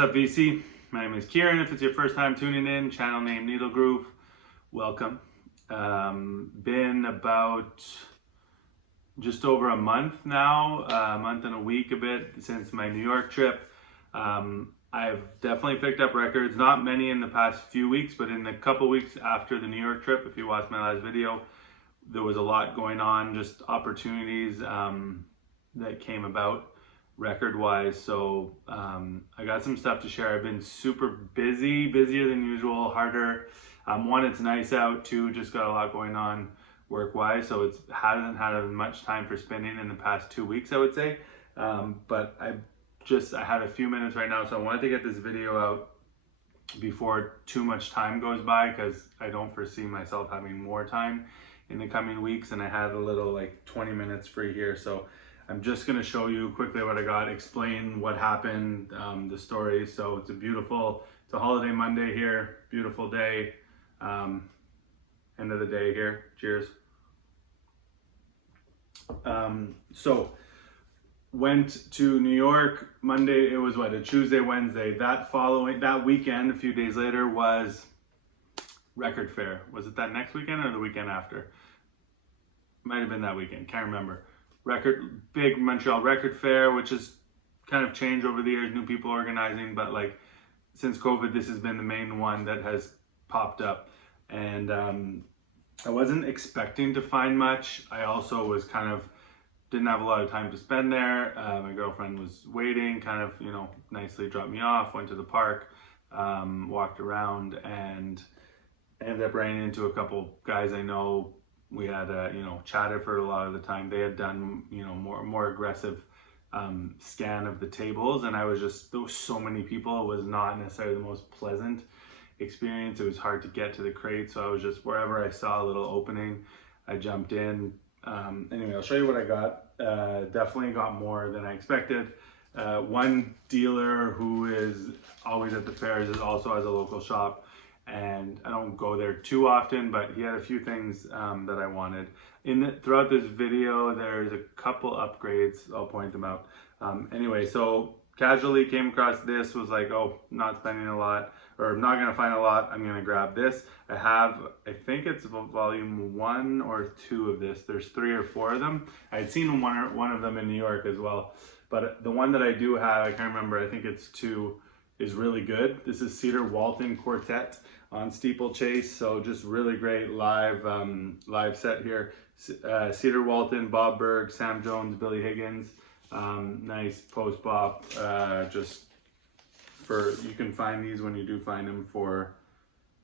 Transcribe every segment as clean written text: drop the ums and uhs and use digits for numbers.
up, VC? My name is Kieran. If it's your first time tuning in, channel name Needle Groove, welcome. Been about just over a month now, a month and a week a bit since my New York trip. I've definitely picked up records, not many in the past few weeks, but in the couple weeks after the New York trip, if you watched my last video, there was a lot going on, just opportunities that came about record-wise. So I got some stuff to share. I've been super busy, busier than usual, harder. One, it's nice out. Two, just got a lot going on work-wise, so it hasn't had as much time for spinning in the past 2 weeks, I would say. But I had a few minutes right now, so I wanted to get this video out before too much time goes by, because I don't foresee myself having more time in the coming weeks, and I had a little like 20 minutes free here. So I'm just going to show you quickly what I got, explain what happened, the story. So it's a holiday Monday here, beautiful day, end of the day here, cheers. So went to New York Monday. It was what, a Tuesday, Wednesday. That weekend, a few days later, was Record Fair. Was it that next weekend or the weekend after? Might have been that weekend, can't remember. Big Montreal Record Fair, which has kind of changed over the years, new people organizing, but like since COVID, this has been the main one that has popped up. And I wasn't expecting to find much. I also was didn't have a lot of time to spend there. My girlfriend was waiting, nicely dropped me off, went to the park, walked around, and ended up running into a couple guys I know. We had chatted for a lot of the time. They had done more aggressive scan of the tables, and there was so many people. It was not necessarily the most pleasant experience. It was hard to get to the crate, so I was just, wherever I saw a little opening, I jumped in. Anyway, I'll show you what I got. Definitely got more than I expected. One dealer who is always at the fairs also has a local shop, and I don't go there too often, but he had a few things that I wanted. Throughout this video, there's a couple upgrades. I'll point them out. Anyway, so casually came across this, was like, oh, not spending a lot, or not gonna find a lot, I'm gonna grab this. I think it's volume 1 or 2 of this. There's 3 or 4 of them. I had seen one of them in New York as well, but the one that I do have, I can't remember, I think it's 2, is really good. This is Cedar Walton Quartet on Steeplechase, so just really great live set here. Cedar Walton, Bob Berg, Sam Jones, Billy Higgins. Nice post bop. You can find these when you do find them for,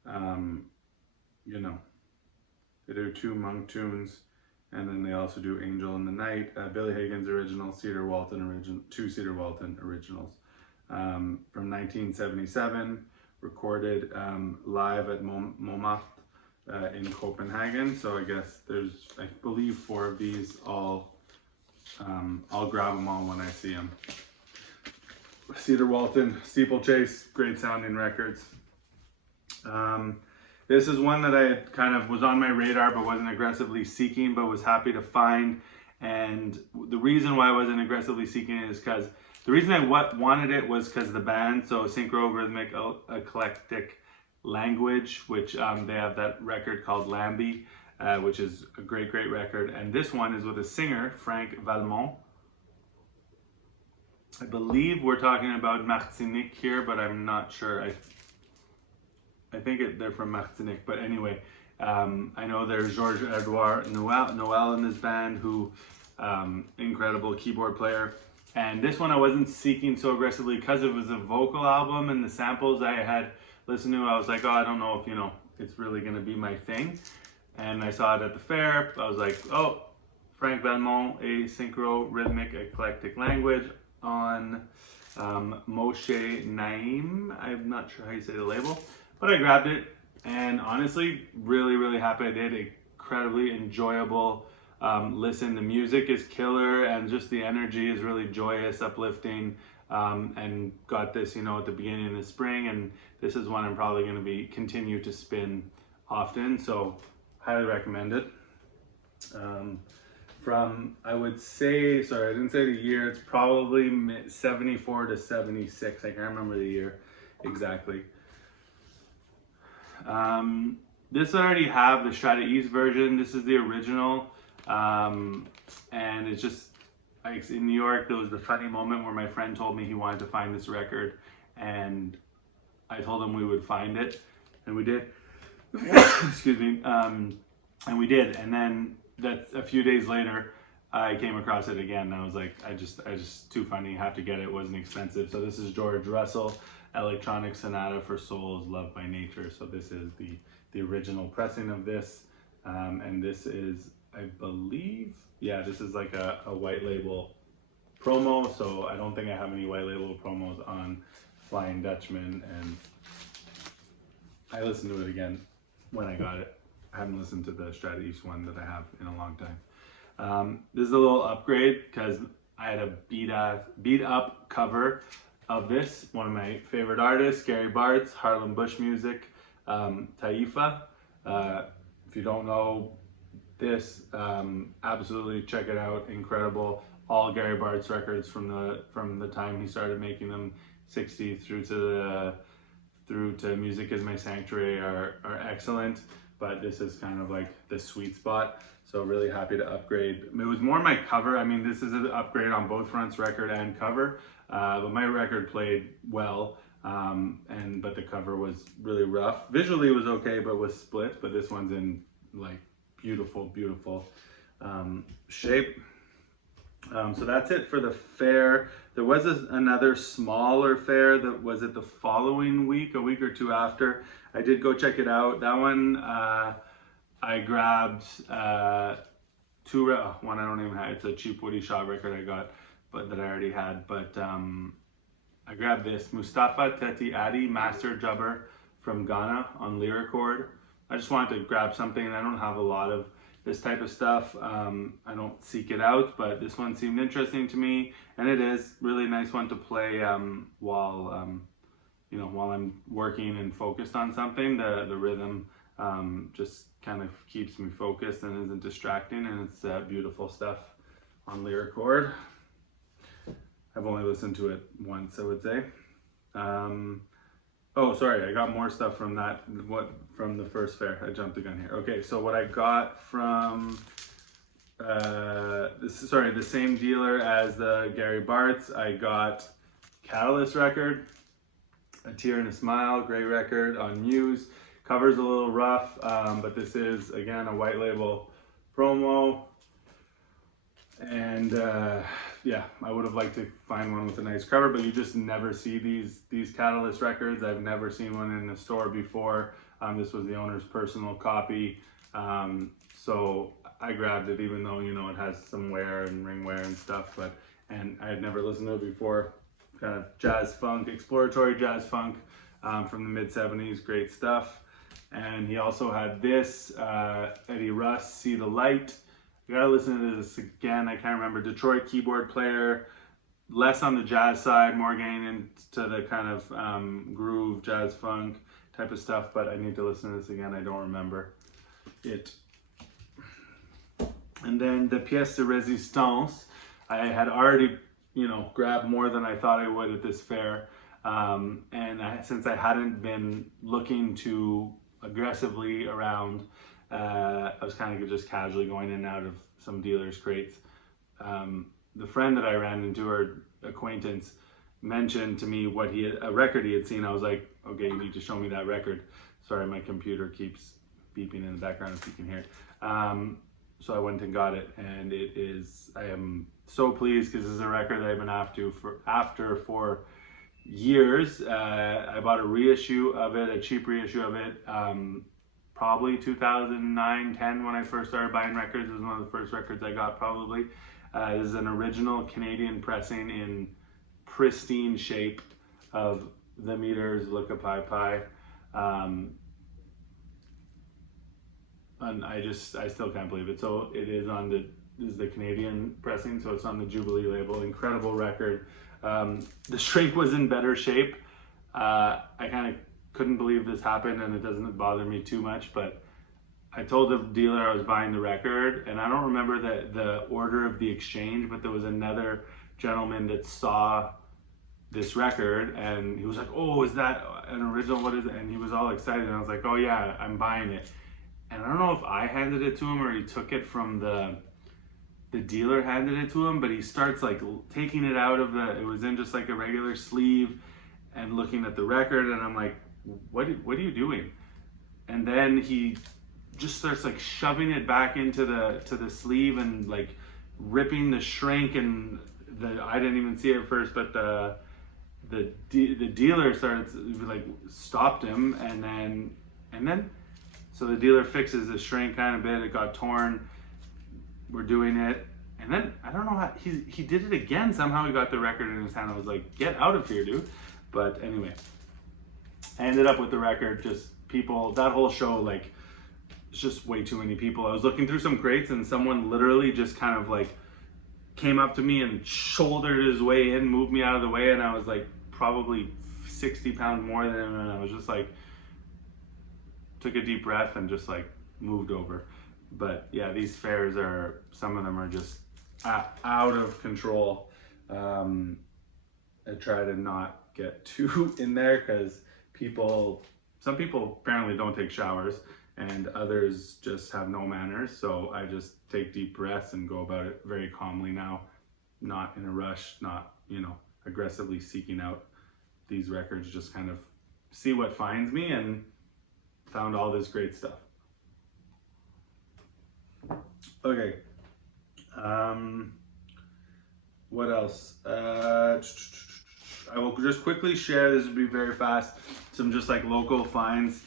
they do 2 monk tunes, and then they also do Angel in the Night, Billy Higgins original, 2 Cedar Walton originals, from 1977, recorded live at Montmartre in Copenhagen. So I guess there's, I believe, 4 of these. I'll grab them all when I see them. Cedar Walton, Steeplechase, great sounding records. This is one that I was on my radar but wasn't aggressively seeking, but was happy to find. And the reason why I wasn't aggressively seeking it is because the reason I wanted it was because the band, so Synchro Rhythmic Eclectic Language, which they have that record called Lambie, which is a great record. And this one is with a singer, Frank Valmont. I believe we're talking about Martinique here, but I'm not sure. I think they're from Martinique, but anyway, I know there's Georges-Edouard Noël in this band, who incredible keyboard player. And this one I wasn't seeking so aggressively because it was a vocal album, and the samples I had listened to, I was like, oh, I don't know if it's really gonna be my thing. And I saw it at the fair. I was like, oh, Frank Valmont, a Synchro Rhythmic Eclectic Language on Moshe Naim. I'm not sure how you say the label, but I grabbed it, and honestly, really happy I did. Incredibly enjoyable listen. The music is killer, and just the energy is really joyous, uplifting, and got this at the beginning of the spring, and this is one I'm probably going to continue to spin often, so highly recommend it. from, I would say, sorry, I didn't say the year, it's probably 74 to 76. I can't remember the year exactly. This I already have the Strata East version. This is the original. And it's just, in New York, there was the funny moment where my friend told me he wanted to find this record, and I told him we would find it, and we did. Excuse me. And we did, and then that a few days later, I came across it again, and I was like, I just too funny, have to get it. It wasn't expensive. So this is George Russell, Electronic Sonata for Souls, Loved by Nature. So this is the original pressing of this, and this is, I believe, yeah, this is like a white label promo. So I don't think I have any white label promos on Flying Dutchman, and I listened to it again when I got it. I haven't listened to the Strata East one that I have in a long time. This is a little upgrade because I had a beat up cover of this. One of my favorite artists, Gary Bartz, Harlem Bush Music, Taifa. If you don't know this, absolutely check it out. Incredible. All Gary Bartz records from the time he started making them, 60 through to Music Is My Sanctuary are excellent. But this is kind of like the sweet spot. So really happy to upgrade. It was more my cover. I mean, this is an upgrade on both fronts, record and cover. But my record played well, but the cover was really rough. Visually it was okay, but was split. But this one's in like beautiful, beautiful shape. So that's it for the fair. There was another smaller fair that was it the following week, a week or two after. I did go check it out. That one I grabbed one I don't even have. It's a cheap Woody Shaw record I got, but that I already had. But I grabbed this Mustafa Teti Adi Master Jubber from Ghana on Mtl Record. I just wanted to grab something. I don't have a lot of this type of stuff. I don't seek it out, but this one seemed interesting to me, and it is really nice one to play while I'm working and focused on something. The rhythm just kind of keeps me focused and isn't distracting, and it's beautiful stuff on Mtl Record. I've only listened to it once, I would say. Oh, sorry, I got more stuff from from the first fair. I jumped the gun here. Okay, so what I got from the same dealer as the Gary Bartz, I got Catalyst record, A Tear and a Smile, great record on Muse. Cover's a little rough, but this is again a white label promo. And yeah, I would have liked to find one with a nice cover, but you just never see these Catalyst records. I've never seen one in the store before. This was the owner's personal copy, so I grabbed it, even though it has some wear and ring wear and stuff. And I had never listened to it before. Kind of jazz funk, exploratory jazz funk from the mid '70s. Great stuff. And he also had this Eddie Russ, See the Light. You gotta listen to this again. I can't remember. Detroit keyboard player, less on the jazz side, more getting into the kind of groove, jazz funk type of stuff, but I need to listen to this again. I don't remember it. And then the pièce de résistance, I had already, grabbed more than I thought I would at this fair. Since I hadn't been looking too aggressively around, I was kind of just casually going in and out of some dealers' crates. The friend that I ran into, or acquaintance, mentioned to me a record he had seen. I was like, okay, you need to show me that record. Sorry, my computer keeps beeping in the background if you can hear it. So I went and got it, and I am so pleased because this is a record that I've been after for years. I bought a reissue of it, a cheap reissue of it, probably 2009-10 when I first started buying records. It was one of the first records I got, probably. This is an original Canadian pressing in pristine shape of the Meters Look a Pie Pie. And I still can't believe it. So it is this is the Canadian pressing, so it's on the Jubilee label. Incredible record. The shrink was in better shape. I kind of couldn't believe this happened, and it doesn't bother me too much, but I told the dealer I was buying the record, and I don't remember the order of the exchange, but there was another gentleman that saw this record, and he was like, "Oh, is that an original? What is it?" And he was all excited, and I was like, "Oh yeah, I'm buying it." And I don't know if I handed it to him or he took it from the dealer handed it to him, but he starts like taking it out of it was in just like a regular sleeve, and looking at the record, and I'm like, what are you doing? And then he just starts like shoving it back into the sleeve and like ripping the shrink, and I didn't even see it first, but the dealer started like stopped him, and then so the dealer fixes the shrink kind of bit. It got torn. We're doing it, and then I don't know how he did it again. Somehow he got the record in his hand. I was like, get out of here, dude. But anyway, I ended up with the record. Just people, that whole show, like, it's just way too many people. I was looking through some crates, and someone literally just kind of like came up to me and shouldered his way in, moved me out of the way, and I was like probably 60 pounds more than him, and I was just like, took a deep breath and just like moved over. But yeah, these fairs are, some of them are just out of control. I try to not get too in there because some people apparently don't take showers, and others just have no manners. So I just take deep breaths and go about it very calmly now, not in a rush, not, aggressively seeking out these records, just kind of see what finds me, and found all this great stuff. Okay. What else? I will just quickly share, this will be very fast, some just like local finds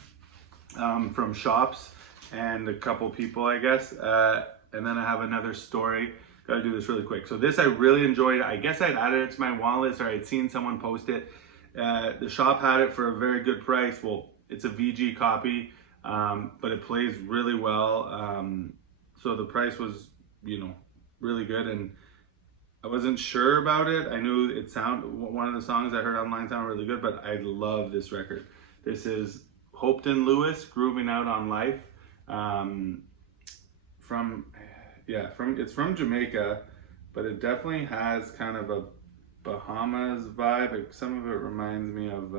from shops and a couple people, I guess. And then I have another story. Gotta do this really quick. So this I really enjoyed. I guess I'd added it to my want list, or I'd seen someone post it. The shop had it for a very good price. Well, it's a VG copy, but it plays really well. So the price was, really good, and I wasn't sure about it. I knew one of the songs I heard online sounded really good, but I love this record. This is Hopton Lewis, Grooving Out on Life. It's from Jamaica, but it definitely has kind of a Bahamas vibe. Some of it reminds me of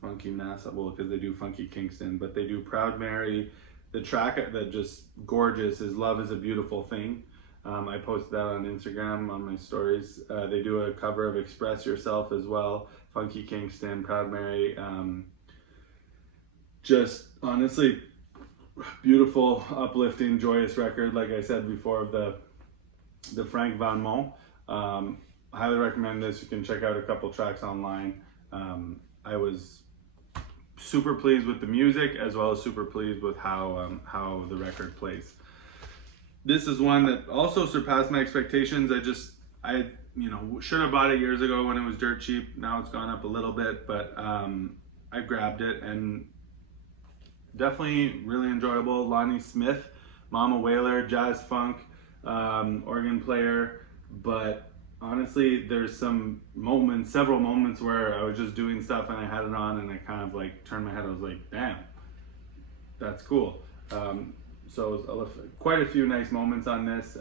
Funky Nassau, well, because they do Funky Kingston, but they do Proud Mary. The track that just gorgeous is Love is a Beautiful Thing. I posted that on Instagram on my stories. They do a cover of Express Yourself as well. Funky Kingston, Proud Mary. Just honestly, beautiful, uplifting, joyous record. Like I said before, of the Frank Van Mo. Highly recommend this. You can check out a couple tracks online. I was super pleased with the music, as well as super pleased with how the record plays. This is one that also surpassed my expectations. I should have bought it years ago when it was dirt cheap. Now it's gone up a little bit, but I grabbed it, and definitely really enjoyable. Lonnie Smith, Mama Whaler, jazz funk, organ player, but honestly, there's several moments where I was just doing stuff and I had it on, and I kind of like turned my head. I was like, damn, that's cool. So quite a few nice moments on this.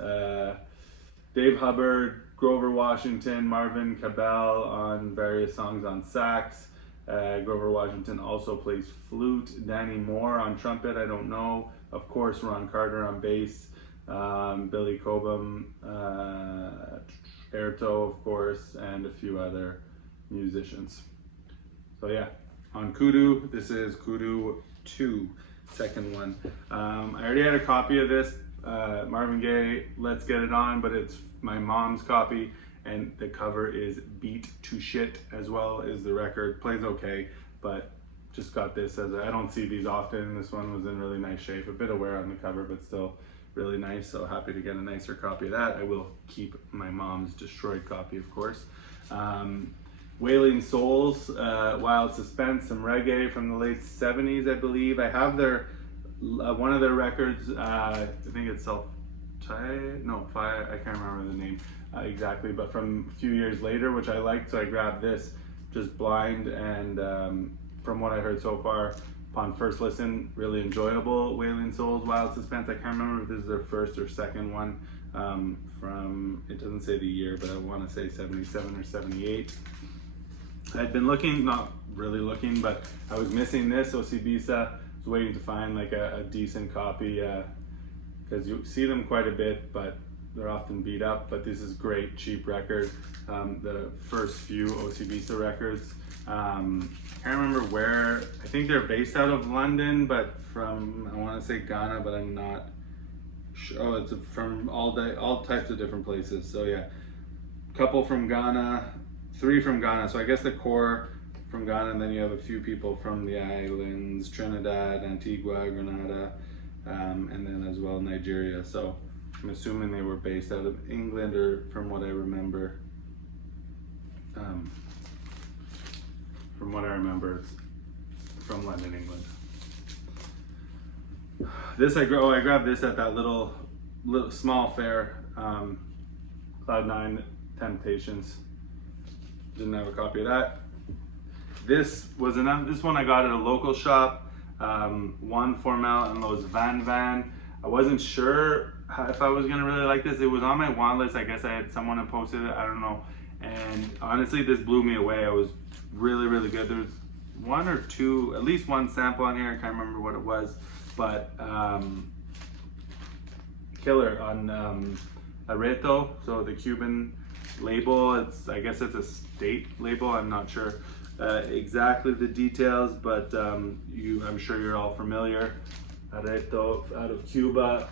Dave Hubbard, Grover Washington, Marvin Cabell on various songs on sax. Grover Washington also plays flute. Danny Moore on trumpet, I don't know. Of course, Ron Carter on bass. Billy Cobham, Airto, of course, and a few other musicians. So yeah, on Kudu, this is Kudu 2, second one. I already had a copy of this, Marvin Gaye, Let's Get It On, but it's my mom's copy, and the cover is beat to shit, as well as the record. Plays okay, but just got this I don't see these often. This one was in really nice shape, a bit of wear on the cover, but still really nice. So happy to get a nicer copy of that. I will keep my mom's destroyed copy, of course. Wailing Souls, Wild Suspense, some reggae from the late 70s, I believe. I have one of their records, I think it's Fire, I can't remember the name exactly, but from a few years later, which I liked, so I grabbed this just blind, and from what I heard so far, upon first listen, really enjoyable. Wailing Souls, Wild Suspense. I can't remember if this is their first or second one. From, it doesn't say the year, but I want to say 77 or 78. I'd been looking, not really looking, but I was missing this Osibisa. I was waiting to find like a decent copy, because you see them quite a bit, but they're often beat up. But this is great, cheap record. The first few Osibisa records. Can't remember where. I think they're based out of London, but from, I want to say Ghana, but I'm not sure. Oh, it's from all types of different places. So yeah, couple from Ghana, 3 from Ghana. So I guess the core from Ghana, and then you have a few people from the islands, Trinidad, Antigua, Grenada, and then as well Nigeria. So I'm assuming they were based out of England, or from what I remember. From what I remember, it's from London, England. This I grabbed this at that little small fair, Cloud9 Temptations. Didn't have a copy of that. This was this one I got at a local shop. One Formel and Los Van Van. I wasn't sure if I was gonna really like this. It was on my want list. I guess I had someone who posted it. I don't know. And honestly, this blew me away. It was really, really good. There's 1 or 2, at least 1 sample on here. I can't remember what it was, but killer on Areto. So the Cuban label. I guess it's a state label. I'm not sure exactly the details, but I'm sure you're all familiar. Areto out of Cuba.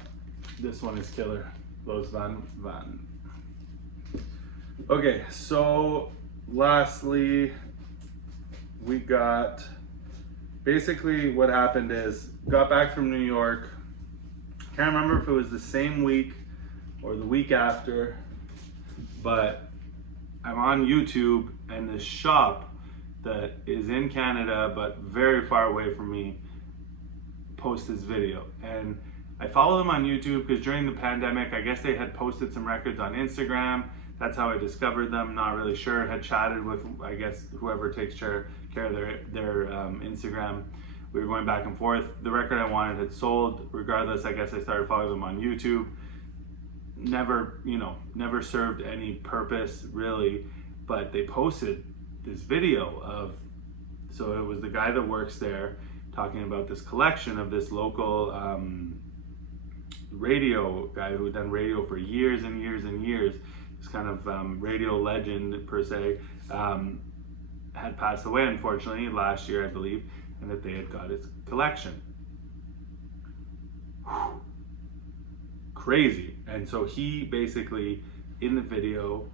This one is killer. Los Van Van. Okay, so lastly, we got, basically what happened is, got back from New York. Can't remember if it was the same week or the week after, but I'm on YouTube, and this shop that is in Canada but very far away from me posts this video. And I follow them on YouTube because during the pandemic, I guess they had posted some records on Instagram. That's how I discovered them. Not really sure. Had chatted with, I guess, whoever takes care of their Instagram. We were going back and forth. The record I wanted had sold. Regardless, I guess I started following them on YouTube. Never served any purpose really, but they posted this video of, so it was the guy that works there talking about this collection of this local radio guy who had done radio for years and years and years. This kind of radio legend per se, had passed away unfortunately last year, I believe, and that they had got his collection. Whew. Crazy. And so he basically, in the video,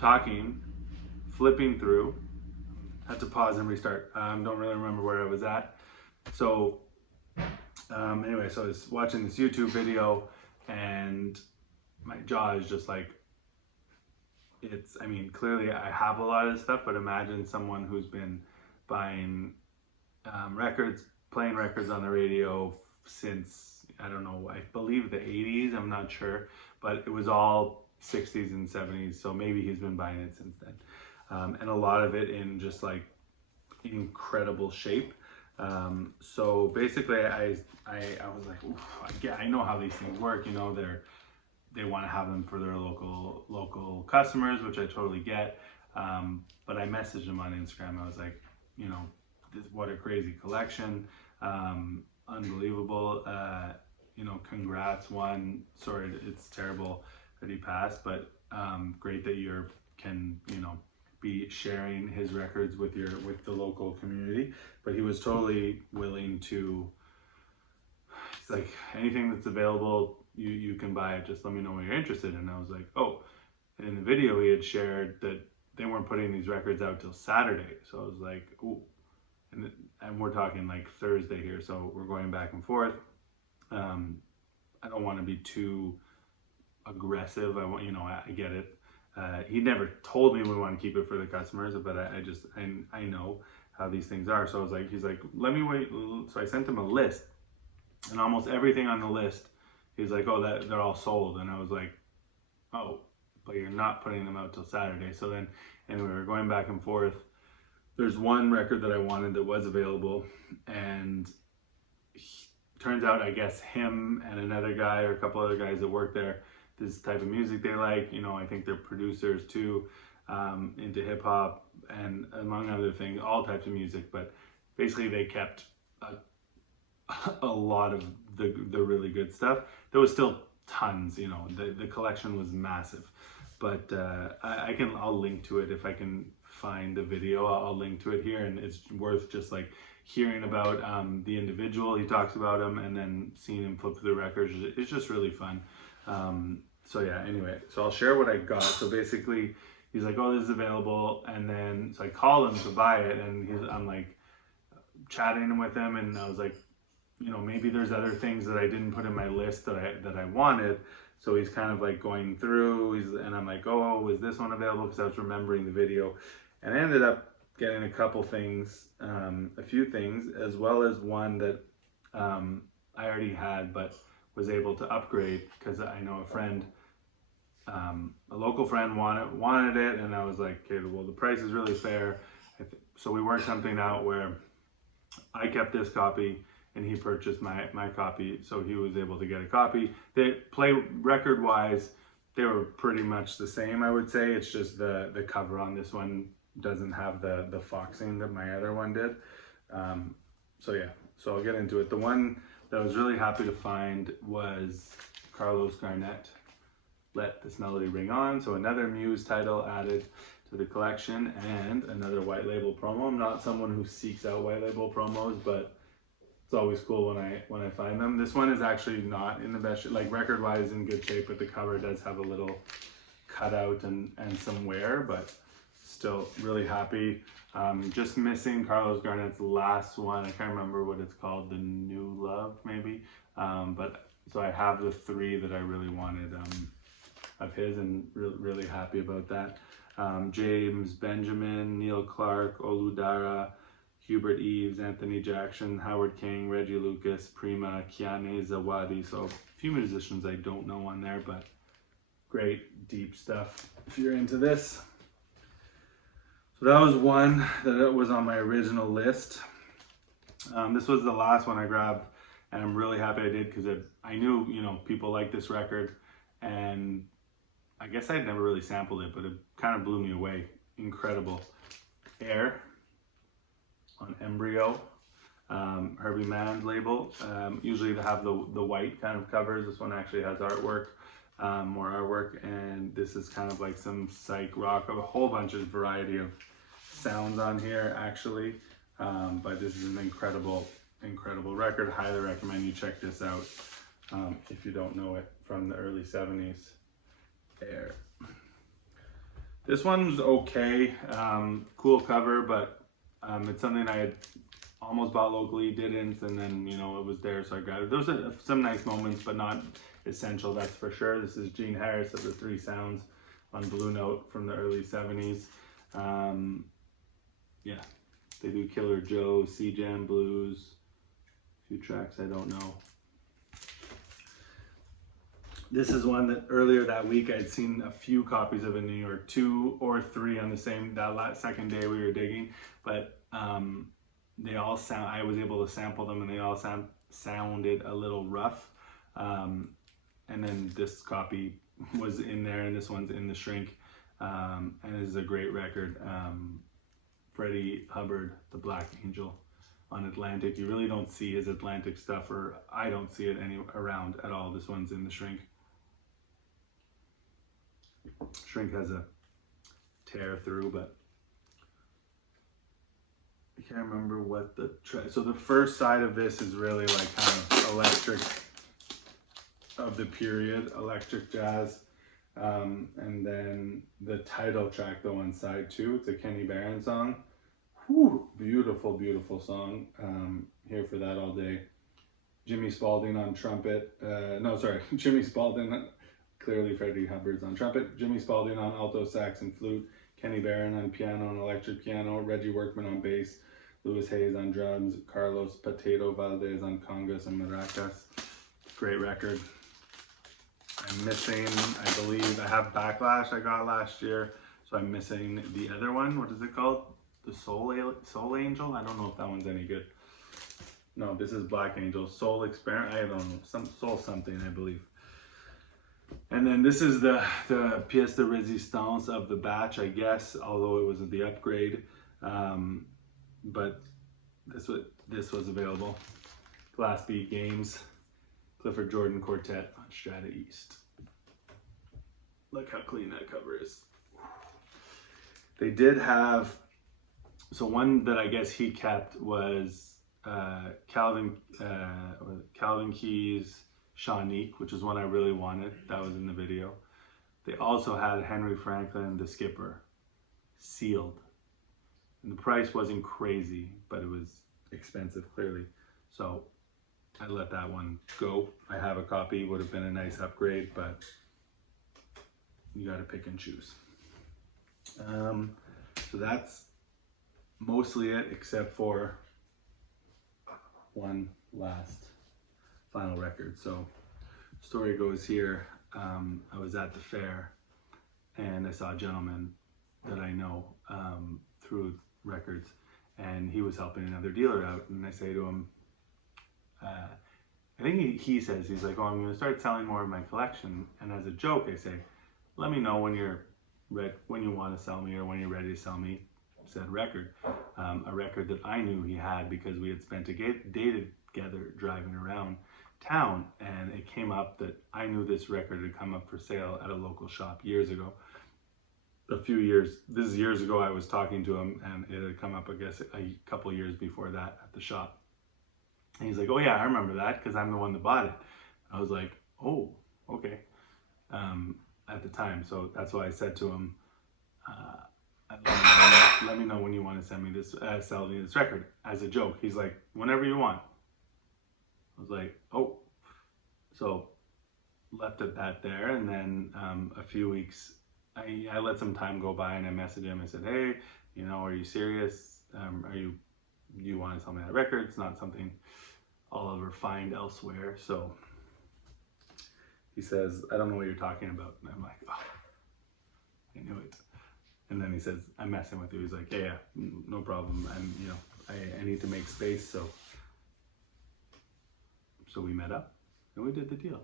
talking, flipping through, had to pause and restart. Don't really remember where I was at. So anyway, so I was watching this YouTube video, and my jaw is just like, I mean, clearly I have a lot of stuff, but imagine someone who's been buying records, playing records on the radio since, I don't know, I believe the 80s, I'm not sure, but it was all 60s and 70s, so maybe he's been buying it since then. And a lot of it in just like incredible shape. So basically I was like, oof, I know how these things work, they want to have them for their local customers, which I totally get. But I messaged them on Instagram. I was like, what a crazy collection. Unbelievable. Congrats. Sorry, it's terrible that he passed, but great that you can, be sharing his records with the local community. But he was totally willing to, it's like, anything that's available, you can buy it, just let me know what you're interested in. And I was like, oh, and in the video he had shared that they weren't putting these records out till Saturday. So I was like, ooh, and we're talking like Thursday here, so we're going back and forth. I don't want to be too aggressive. I get it. He never told me we want to keep it for the customers, but I know how these things are. So I was like, he's like, let me wait. So I sent him a list, and almost everything on the list, he's like, oh, they're all sold. And I was like, oh, but you're not putting them out till Saturday. So then, and we were going back and forth. there's one record that I wanted that was available, and turns out I guess him and another guy or a couple other guys that work there, this type of music they like, you know, I think they're producers too, into hip hop and among other things, all types of music, but basically they kept a lot of the really good stuff. There was still tons, you know, the collection was massive, but I'll link to it if I can find the video. I'll link to it here, and it's worth just like hearing about the individual. He talks about him, and then seeing him flip through the records. It's just really fun. So yeah, anyway, so I'll share what I got. So basically he's like, oh, this is available, and then so I call him to buy it, and I'm like chatting with him, and I was like, you know, maybe there's other things that I didn't put in my list that I wanted. So he's kind of like going through, and I'm like, oh, is this one available? Because I was remembering the video, and I ended up getting a couple things, a few things, as well as one that I already had, but was able to upgrade because I know a friend, a local friend wanted it, and I was like, okay, well, the price is really fair. So we worked something out where I kept this copy and he purchased my copy, so he was able to get a copy. They play record wise, they were pretty much the same, I would say. It's just the cover on this one doesn't have the foxing that my other one did. So yeah, so I'll get into it. The one that I was really happy to find was Carlos Garnett, Let This Melody Ring On. So another Muse title added to the collection, and another white label promo. I'm not someone who seeks out white label promos, but it's always cool when I find them. This one is actually not in the best shape, like record wise in good shape, but the cover does have a little cutout and some wear, but still really happy. Just missing Carlos Garnett's last one. I can't remember what it's called, The New Love maybe. But so I have the three that I really wanted of his, and really happy about that. James Benjamin, Neil Clark, Oludara, Hubert Eves, Anthony Jackson, Howard King, Reggie Lucas, Prima, Kiane Zawadi. So a few musicians I don't know on there, but great deep stuff if you're into this. So that was one that was on my original list. This was the last one I grabbed, and I'm really happy I did because I knew, you know, people like this record, and I guess I'd never really sampled it, but it kind of blew me away. Incredible. Air on Embryo, Herbie Mann's label. Usually they have the white kind of covers. This one actually has artwork, more artwork, and this is kind of like some psych rock, a whole bunch of variety of sounds on here actually, but this is an incredible record. Highly recommend you check this out if you don't know it, from the early 70s. Air. This one's okay, cool cover, but it's something I had almost bought locally, didn't, and then, you know, it was there, so I grabbed it. There was some nice moments, but not essential, that's for sure. This is Gene Harris of the Three Sounds on Blue Note from the early 70s. Yeah, they do Killer Joe, Sea Jam Blues, a few tracks I don't know. This is one that earlier that week I'd seen a few copies of in New York, 2 or 3 on the same, that second day we were digging, but they all sound, I was able to sample them, and they all sounded a little rough. And then this copy was in there, and this one's in the shrink, and this is a great record. Freddie Hubbard, The Black Angel on Atlantic. You really don't see his Atlantic stuff, or I don't see it around at all. This one's in the shrink. Shrink has a tear through, but I can't remember what the so the first side of this is really like kind of electric of the period, electric jazz, and then the title track though on side 2, it's a Kenny Barron song. Whew, beautiful song. Here for that all day. Jimmy Spalding on trumpet, Jimmy Spalding, clearly Freddie Hubbard's on trumpet, Jimmy Spalding on alto sax and flute, Kenny Barron on piano and electric piano, Reggie Workman on bass, Louis Hayes on drums, Carlos Potato Valdez on congas and maracas. Great record. I'm missing, I believe, I have Backlash I got last year, so I'm missing the other one. What is it called? the Soul Angel. I don't know if that one's any good. No, this is Black Angel. Soul Experiment. I don't know. Some Soul something, I believe. And then this is the pièce de résistance of the batch, I guess, although it was the upgrade. But this was available. Glass Beat Games, Clifford Jordan Quartet on Strata East. Look how clean that cover is. They did have, so one that I guess he kept was Calvin Keys Shawnee, which is one I really wanted. That was in the video. They also had Henry Franklin, the Skipper, sealed. And the price wasn't crazy, but it was expensive, clearly. So I let that one go. I have a copy, would have been a nice upgrade, but you got to pick and choose. So that's mostly it, except for one last final record. So story goes here, I was at the fair and I saw a gentleman that I know through records, and he was helping another dealer out, and I say to him, I think he says, he's like, oh, I'm going to start selling more of my collection, and as a joke I say, let me know when you're when you want to sell me, or when you're ready to sell me said record. A record that I knew he had because we had spent a day together driving around town, and it came up that I knew this record had come up for sale at a local shop years ago. This is years ago I was talking to him, and it had come up, I guess, a couple years before that at the shop. And he's like, oh yeah, I remember that because I'm the one that bought it. I was like, oh, okay. At the time, so that's why I said to him, let me know when you want to send me this, sell me this record, as a joke. He's like, whenever you want. I was like, oh. So left it that there, and then a few weeks, I let some time go by, and I messaged him. I said, hey, you know, are you serious? Do you want to sell me that record? It's not something I'll ever find elsewhere. So he says, I don't know what you're talking about. And I'm like, oh, I knew it. And then he says, I'm messing with you. He's like, yeah, no problem. And you know, I need to make space. So we met up and we did the deal.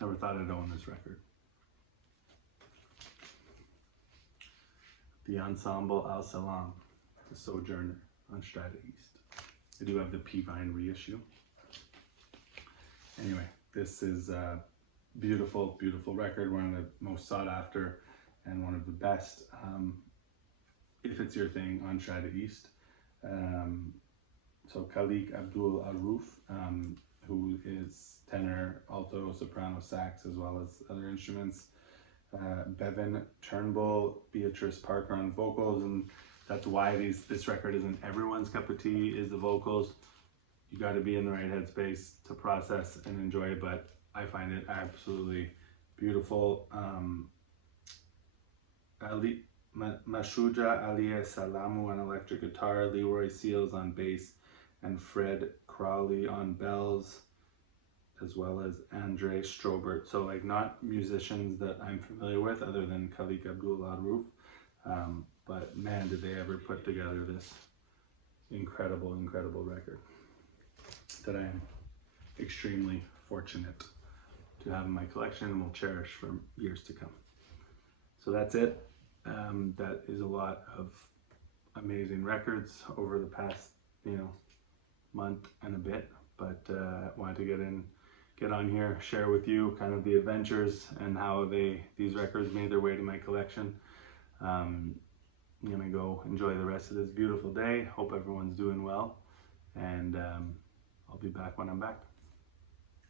Never thought I'd own this record. The Ensemble Al Salam, The Sojourner on Strata East. I do have the P-Vine reissue. Anyway, this is a beautiful, beautiful record. One of the most sought after and one of the best, if it's your thing, on Strata East. So Khalik Abdul Aruf, who is tenor, alto, soprano, sax, as well as other instruments. Bevan Turnbull, Beatrice Parker on vocals, and that's why this record isn't everyone's cup of tea, is the vocals. You got to be in the right headspace to process and enjoy, but I find it absolutely beautiful. Mashuja Aliya Salamu on electric guitar, Leroy Seals on bass, and Fred Crowley on bells, as well as Andre Strobert. So like not musicians that I'm familiar with other than Khalik Abdul Aruf. But man, did they ever put together this incredible, incredible record that I am extremely fortunate to have in my collection and will cherish for years to come. So that's it. That is a lot of amazing records over the past, month and a bit, but wanted to get on here, share with you kind of the adventures and how these records made their way to my collection. I'm gonna go enjoy the rest of this beautiful day. Hope everyone's doing well, and I'll be back when I'm back.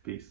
Peace.